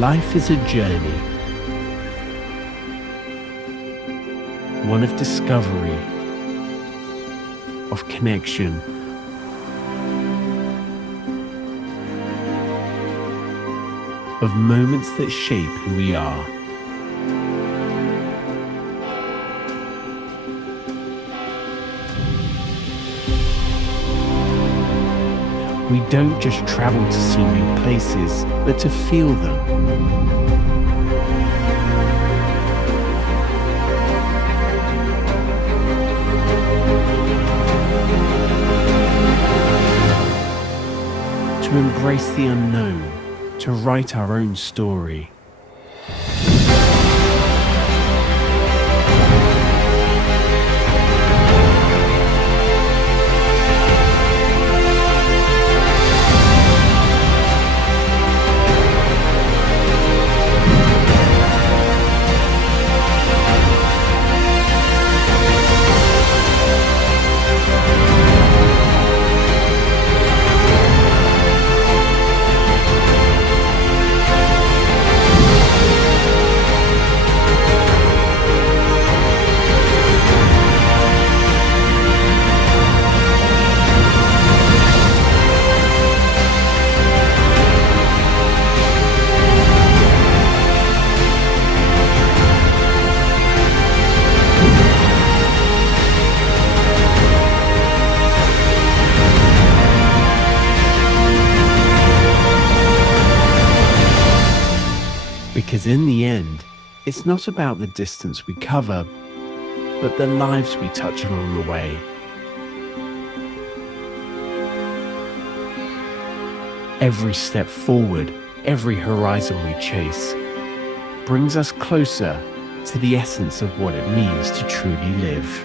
Life is a journey, one of discovery, of connection, of moments that shape who we are. We don't just travel to see new places, but to feel them. To embrace the unknown, to write our own story. Because in the end, it's not about the distance we cover, but the lives we touch along the way. Every step forward, every horizon we chase, brings us closer to the essence of what it means to truly live.